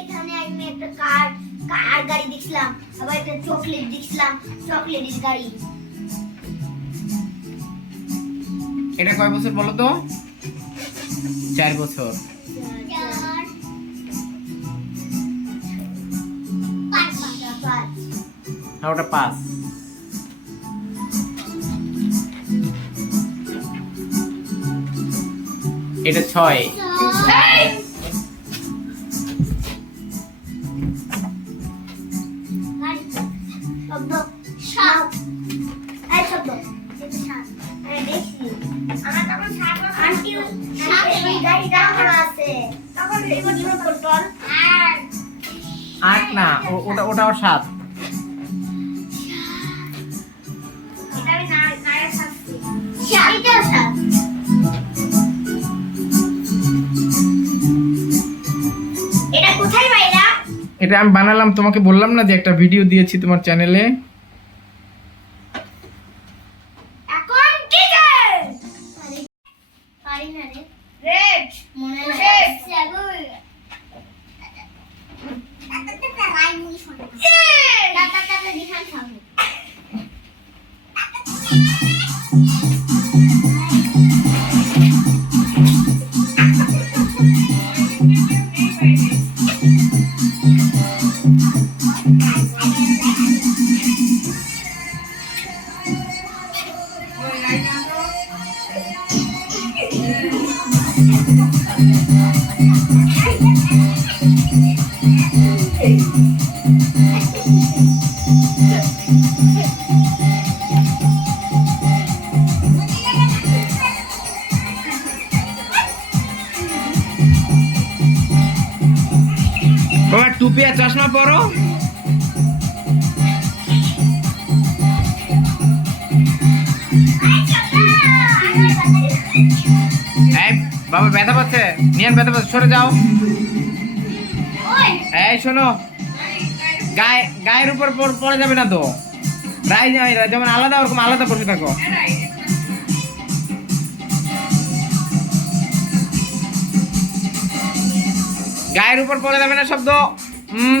এখানে আমি একটা কার কার গাড়ি দেখছিলাম আবার একটা চকলেট দেখছিলাম চকলেটের গাড়ি। এটা কয় বছর বলো তো? চার বছর। ওটা পাঁচ। এটা ছয়। রিমোট রিমোট এই আর। আট না ও- ওটা ওটাও সাত। এটা আমি বানালাম তোমাকে বললাম না যে একটা ভিডিও দিয়েছি তোমার চ্যানেলে এখন কিচেন টুপি আর চশমা পরো। এই বাবা ব্যথা পাচ্ছে। নিয়ান ব্যথা পাচ্ছে সরে যাও। এই শোনো। গায়ে গায়ের উপর পর- পড়ে যাবে না তো। রাই যেমন আলাদা ওরকম আলাদা পড়ে থাকো। গায়ের উপর পড়ে যাবে না শব্দ। হুম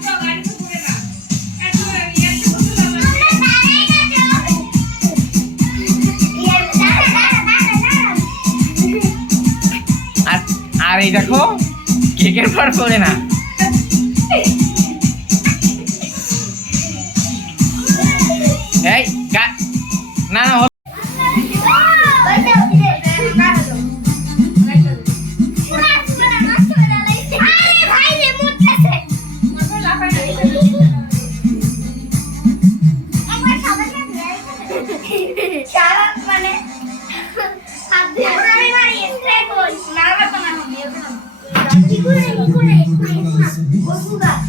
এই দেখো কেকের পর করে না। কি করে কি করে বসুগা পাটের সময় ভালো ভালো না